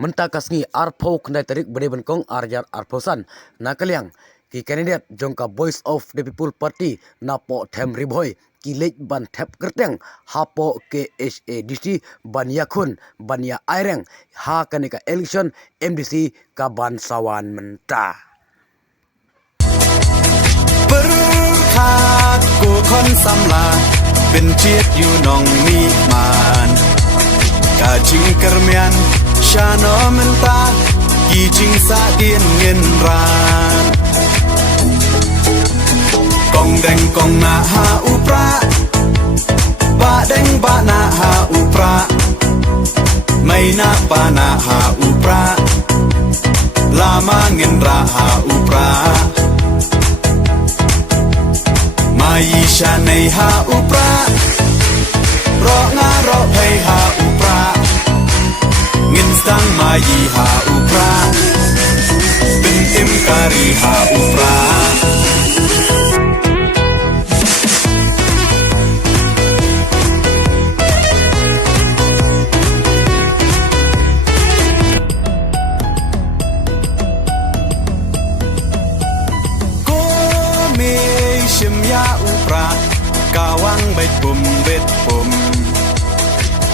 Mentah kasngi arpo kendai tarik beri benkong arjar arposan nakaliang ki kandidat jongka Voice of the People Party napo them riboy ki lej ban thep kerteng hapo KHADC ban yakun ban ya aireng ha kanika election MDC ka ban sawan mentah. Berkat ku kon samla bencit you nong mi man kajing kermian shano mentah kijing sa din ngin ran kong deng kong na ha upra ba deng ba na ha upra may na pa na ha upra lama ngin ra ha upra mai sha nei ha upra ro nga ro pei ha upra ngin sang mai ha upra bin im kari ha upra kawang bet bum bet po